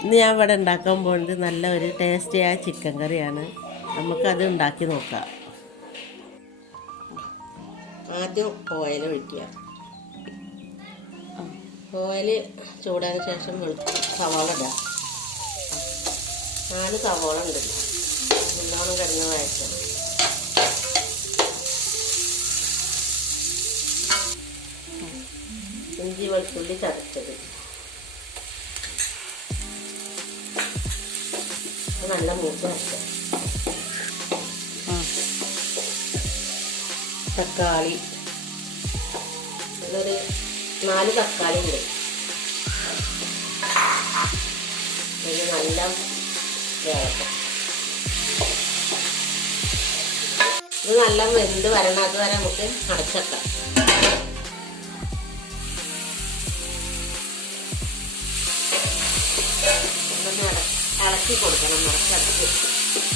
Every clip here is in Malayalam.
ഇന്ന് ഞാൻ ഇവിടെ ഉണ്ടാക്കാൻ പോകുന്നത് നല്ല ഒരു ടേസ്റ്റിയായ ചിക്കൻ കറിയാണ്. നമുക്കത് ഉണ്ടാക്കി നോക്കാം. ആദ്യം ഓയിൽ ഒഴിക്കുക. ഓയിൽ ചൂടായതിനു ശേഷം സവാള ഇടുക. 4 സവാള ഉണ്ട്. നല്ലോണം കിടന്ന് വഴറ്റണം. ഇഞ്ചി വെളുത്തുള്ളി ചതച്ചത് നല്ല മൂത്ത് വരയ്ക്കാം. തക്കാളി ഒരു 4 തക്കാളി ഉണ്ട്. ഇത് നല്ല വേണം. ഇത് നല്ല വെന്ത് വരണം. അതുവരെ നമുക്ക് അടച്ചേക്കാം. ഇളക്കി കൊടുക്കണം. ഇളക്കി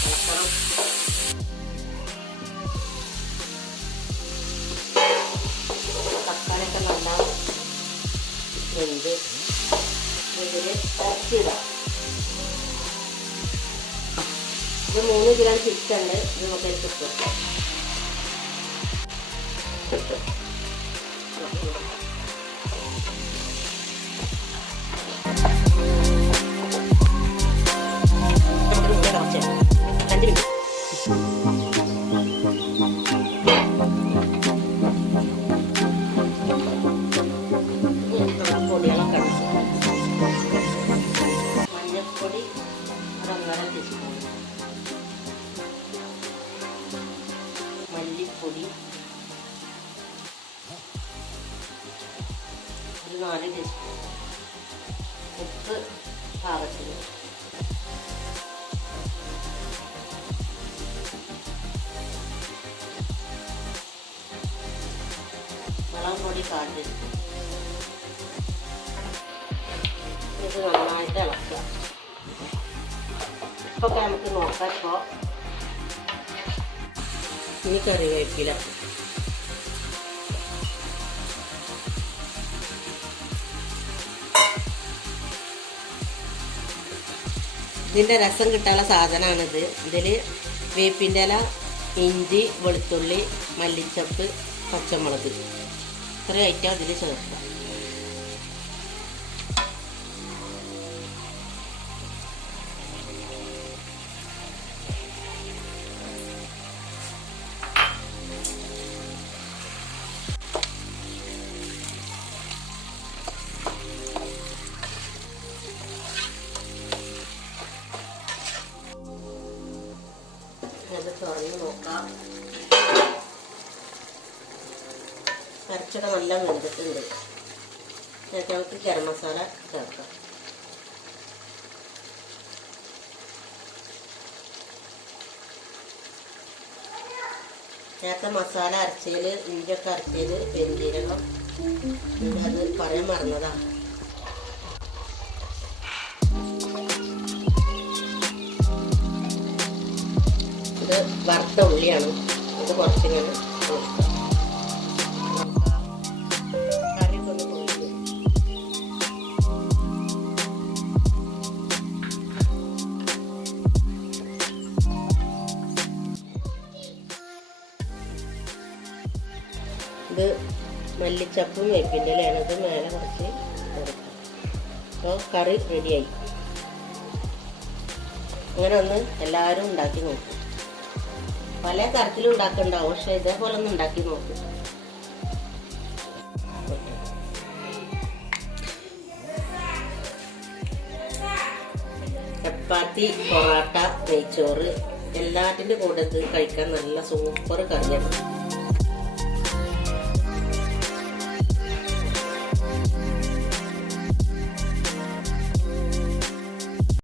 ഇളക്കണം. തക്കാളിയൊക്കെ നല്ല വെന്ത് ഇതിൽ ഇറച്ചിയിടാം. ഇത് 3 കിലോ ചിക്കൻ ഉണ്ട്. ഇത് നമുക്ക് എടുത്ത് മഞ്ഞൾപ്പൊടി 1.5 ടീസ്പൂൺ, മല്ലിപ്പൊടി 4 ടീസ്പൂൺ, ഉപ്പ് പാകത്തിന്, മുളക് പൊടി 1/4 ടീസ്പൂൺ. ഇത് നന്നായിട്ട് ഇളക്കുക. ഇപ്പൊക്കെ നമുക്ക് നോക്കാം. ഇപ്പോൾ ഇനി കറിവേപ്പില, ഇതിൻ്റെ രസം കിട്ടാനുള്ള സാധനമാണിത്. ഇതിൽ വേപ്പിൻ്റെ ഇല, ഇഞ്ചി, വെളുത്തുള്ളി, മല്ലിച്ചപ്പ്, പച്ചമുളക് ഇത്രയും ഐറ്റം ഇതിൽ ചേർക്കാം. അത് തുറന്ന് നോക്കാം. ഇറച്ചിയുടെ നല്ല വെന്തിട്ടുണ്ട്. നമുക്ക് ഗരം മസാല ചേർക്കാം. നേരത്തെ മസാല അരച്ചതിൽ ഇഞ്ചിയൊക്കെ അരച്ചതിൽ പെരുംജീരകം അത് പറയാൻ മറന്നതാണ്. ഇത് വറുത്ത ഉള്ളിയാണ്. ഇത് കുറച്ചിങ്ങനെ കറിക്കൊന്ന് പൊളിക്കും. ഇത് മല്ലിച്ചപ്പും വേപ്പിൻ്റെ ഇലയാണ്. ഇത് മേലെ കുറച്ച് കൊടുക്കാം. അപ്പോൾ കറി റെഡിയായി. അങ്ങനെ ഒന്ന് എല്ലാവരും ഉണ്ടാക്കി നോക്കും. പല തരത്തിലും ഉണ്ടാക്കുന്നുണ്ടാവും. പക്ഷെ ഇതേപോലെ ഒന്ന് ഉണ്ടാക്കി നോക്കും. ചപ്പാത്തി, പൊറോട്ട, നെയ്ച്ചോറ് എല്ലാറ്റിൻ്റെ കൂടെ ഇത് കഴിക്കാൻ നല്ല സൂപ്പർ കറിയാണ്.